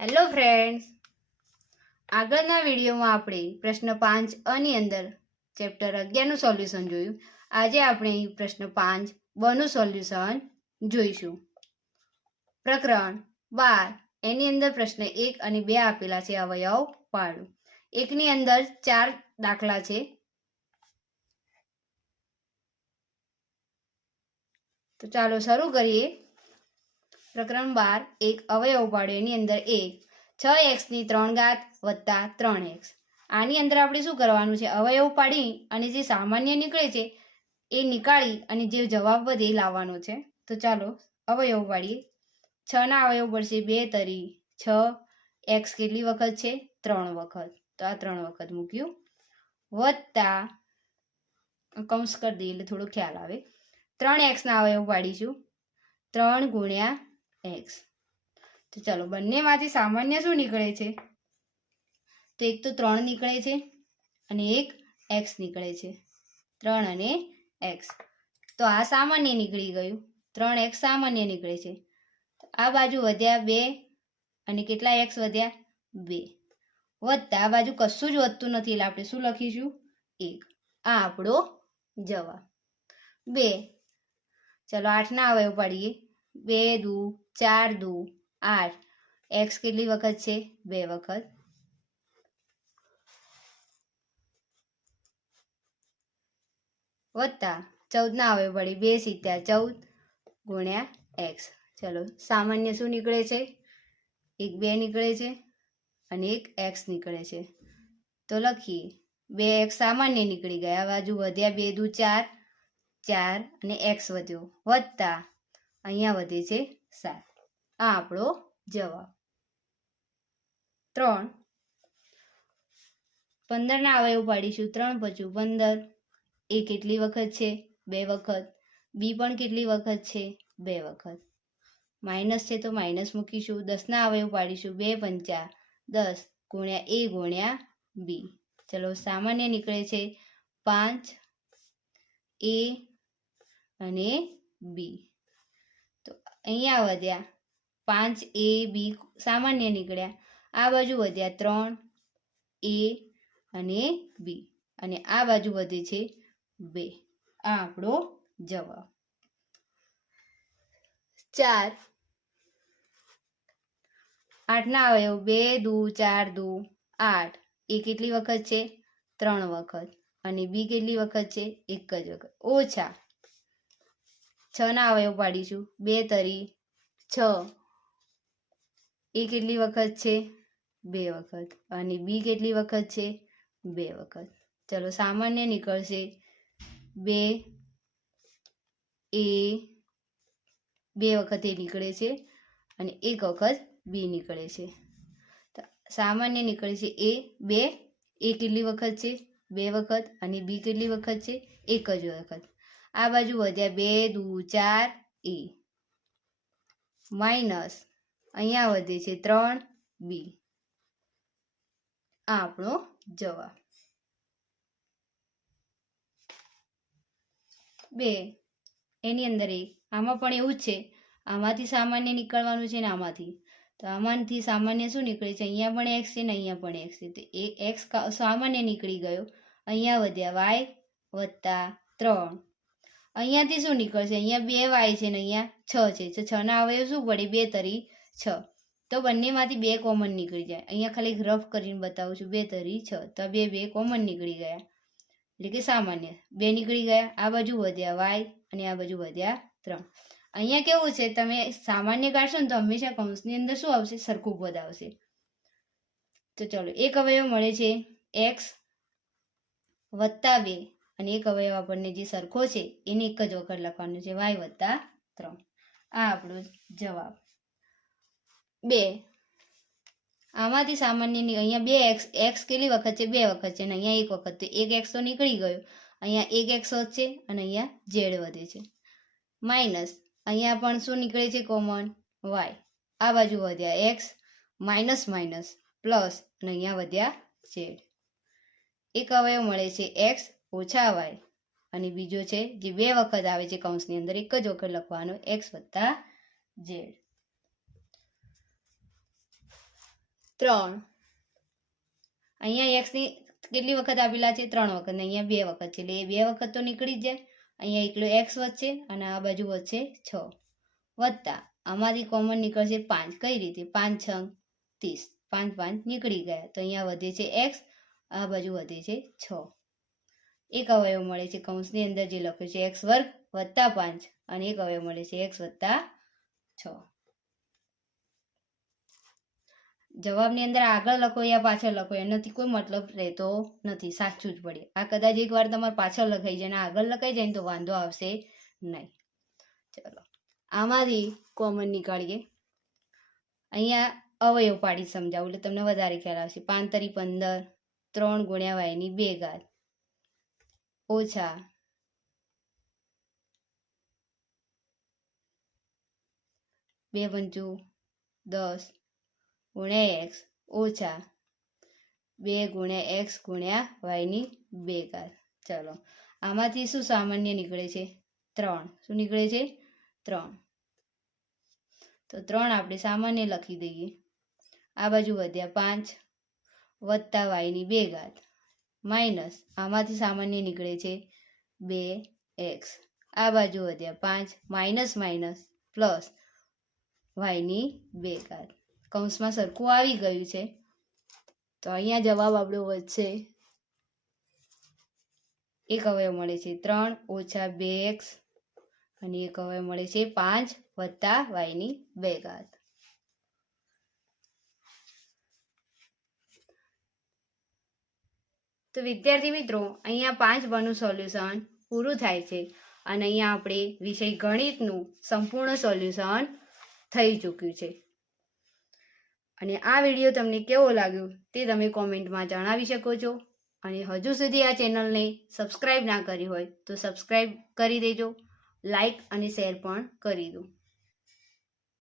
Hello friends, આગળના વિડીયોમાં આપણે પ્રશ્ન 5 ની અંદર ચેપ્ટર 11નું સોલ્યુશન જોયું. આજે આપણે પ્રશ્ન 5 નું સોલ્યુશન જોઈશું. પ્રકરણ 12 એની અંદર પ્રશ્ન 1 અને 2 આપેલા છે. અવયવ પાડો. 1 ની અંદર 4 દાખલા છે. તો ચાલો શરૂ કરીએ. પ્રકરણ 12 એક અવયવ પાડો. એની અંદર 6x ની 3 ઘાત વત્તા 3x. આની અંદર આપણે શું કરવાનું છે? અવયવ પાડી અને જે સામાન્ય નીકળે છે એ નીકાળી અને જે જવાબ વધે એ લાવવાનો છે. તો ચાલો અવયવ પાડીએ. 6 ના અવયવ પડશે 2 તરી 6. x કેટલી વખત છે? 3 વખત. તો આ 3 વખત મૂક્યું. વત્તા કૌંસ કરી દઈએ એટલે થોડો ખ્યાલ આવે. 3x ના અવયવ પાડીશું. 3 ગુણ્યા x. તો ચાલો બંનેમાંથી સામાન્ય શું નીકળે છે? તો એક તો 3 નીકળે છે અને એક x નીકળે છે. 3 અને x. તો આ સામાન્ય નીકળી ગયું. 3x સામાન્ય નીકળે છે. આ બાજુ વધ્યા 2 અને કેટલા x વધ્યા? 2. વત્તા આ બાજુ કશું જ વધતું નથી એટલે આપણે શું લખીશું? 1. આ આપણો જવાબ. 2. ચલો 8 ના અવયવ પાડીએ. 2 દુ 4 દુ 8. x કેટલી વખત છે? 2 વખત. વત્તા 14 ના અવયવ પાડીએ. 2 સીત્યા 14 ગુણ્યા x. ચલો સામાન્ય શું નીકળે છે? એક 2 નીકળે છે અને એક x નીકળે છે. તો લખીએ 2x સામાન્ય નીકળી ગયા. આ બાજુ વધ્યા 2 દુ 4 4 અને x વધ્યો. વત્તા અહીંયા વધે છે 7. આ આપણો જવાબ. 3 15 ના અવયવ પાડીશું. 3 પચું 15. એ કેટલી વખત છે? 2 વખત. બી પણ કેટલી વખત છે? 2 વખત. માઇનસ છે તો માઇનસ મૂકીશું. 10 ના અવયવ પાડીશું. 2 પંચા 10 ગુણ્યા a ગુણ્યા બી. ચલો સામાન્ય નીકળે છે 5 a અને બી. તો અહીંયા વધ્યા 5 a બી સામાન્ય નીકળ્યા. આ બાજુ વધ્યા 3 a અને બી અને આ બાજુ વધે છે 2. આ આપણો જવાબ. 4 8 ના અવયવ 2 દુ 4 દુ 8. એ કેટલી વખત છે? 3 વખત. અને બી કેટલી વખત છે? એક જ વખત. ઓછા 6 ના અવયવ પાડીશું. 2 તરી 6. એ કેટલી વખત છે? 2 વખત. અને બી કેટલી વખત છે? 2 વખત. ચલો સામાન્ય નીકળશે 2 એ 2 વખત એ નીકળે છે અને 1 વખત બી નીકળે છે. તો સામાન્ય નીકળે છે એ 2. એ કેટલી વખત છે? 2 વખત. અને બી કેટલી વખત છે? એક જ વખત. આ બાજુ વધ્યા 2 દુ 4 એ માઇનસ અહીંયા વધે છે 3 બી. આ આપણો જવાબ. 2 એની અંદર 1. આમાં પણ એવું જ છે. આમાંથી સામાન્ય નીકળવાનું છે ને આમાંથી. તો આમાંથી સામાન્ય શું નીકળે છે? અહીંયા પણ x છે ને અહીંયા પણ x છે. તો એ x સામાન્ય નીકળી ગયો. અહીંયા વધ્યા y વત્તા 3. અહીંયાથી શું નીકળશે? અહીંયા 2y છે ને અહીંયા 6 છે. તો 6 ના અવયવ શું પડે? 2 તરી 6. તો બંનેમાંથી 2 કોમન નીકળી જાય. અહીંયા ખાલી રફ કરીને બતાવું છું. 2 તરી 6. તો 2 કોમન નીકળી ગયા એટલે કે સામાન્ય 2 નીકળી ગયા. આ બાજુ વધ્યા y અને આ બાજુ વધ્યા 3. અહીંયા કેવું છે? તમે સામાન્ય કાઢશો ને તો હંમેશા કૌંસની અંદર શું આવશે? સરખું પદ આવશે. તો ચલો એક અવયવ મળે છે x વત્તા 2 અને એક અવયવ આપણને જે સરખો છે એને એક જ વખત લખવાનું છે y વત્તા 3. આ આપણો જવાબ. 2 આમાંથી સામાન્ય અહીંયા 2x x કેટલી વખત છે? 2 વખત છે અને અહીંયા 1 વખત. તો 1 x તો નીકળી ગયો. અહીંયા 1 x વધશે અને અહીંયા z વધે છે. માઇનસ અહીંયા પણ શું નીકળે છે? Common y. આ બાજુ વધ્યા x માઇનસ માઇનસ પ્લસ અને અહીંયા વધ્યા z. એક અવયવ મળે છે x ઓછા y અને બીજો છે જે 2 વખત આવે છે કૌંસની અંદર એક જ વખત લખવાનો x વત્તા z. 3. અહીંયા એક્સની કેટલી વખત આપેલા છે? 3 વખત. ને અહીંયા 2 વખત છે, એટલે એ 2 વખત તો નીકળી જ જાય. અહીંયા એકલો એક્સ વધશે અને આ બાજુ વધશે 6 વત્તા આમાંથી કોમન નીકળશે 5. કઈ રીતે? 5 6 30, 5 5 નીકળી ગયા. તો અહીંયા વધે છે એક્સ, આ બાજુ વધે છે 6. એક અવયવ મળે છે કૌંસની અંદર જે લખ્યું છે એક્સ વર્ગ વત્તા 5 અને એક અવયવ મળે છે એક્સ વત્તા 6. જવાબની અંદર આગળ લખો યા પાછળ લખો એનાથી કોઈ મતલબ રહેતો નથી, સાચું જ પડે. આ કદાચ એકવાર તમારે પાછળ લખાઈ જાય અને આગળ લખાઈ જાય ને તો વાંધો આવશે નહીં. ચલો આમાંથી કોમન નીકાળીએ. અહીંયા અવયવ પાડી સમજાવું એટલે તમને વધારે ખ્યાલ આવશે. 5 તરી 15, 3 ગુણ્યા વાયની 2 ઘાત ઓછા 2 પંચું 10 ગુણ્યા એક્સ ઓછા 2 ગુણ્યા એક્સ ગુણ્યા વાયની 2 ઘાત. ચલો આમાંથી શું સામાન્ય નીકળે છે? 3. શું નીકળે છે? 3. તો 3 આપણે સામાન્ય લખી દઈએ. આ બાજુ વધ્યા 5 વત્તા વાયની 2 ઘાત માઇનસ આમાંથી સામાન્ય નીકળે છે 2x. આ બાજુ વધ્યા 5 માઇનસ માઇનસ પ્લસ વાયની 2 ઘાત. કૌંસમાં સરખું આવી ગયું છે તો અહીંયા જવાબ આપણો વધશે. એક અવયવ મળે છે 3 ઓછા 2x અને એક અવયવ મળે છે 5 વત્તા વાયની 2 ઘાત. તો વિદ્યાર્થી મિત્રો અહીંયા 5 નું સોલ્યુશન પૂરું થાય છે અને અહીંયા આપણે વિષય ગણિતનું સંપૂર્ણ સોલ્યુશન થઈ ચૂક્યું છે. અને આ વિડીયો તમને કેવો લાગ્યો તે તમે કોમેન્ટમાં જણાવી શકો છો. અને હજુ સુધી આ ચેનલને સબસ્ક્રાઈબ ના કરી હોય તો સબસ્ક્રાઈબ કરી દેજો, લાઈક અને શેર પણ કરી દો.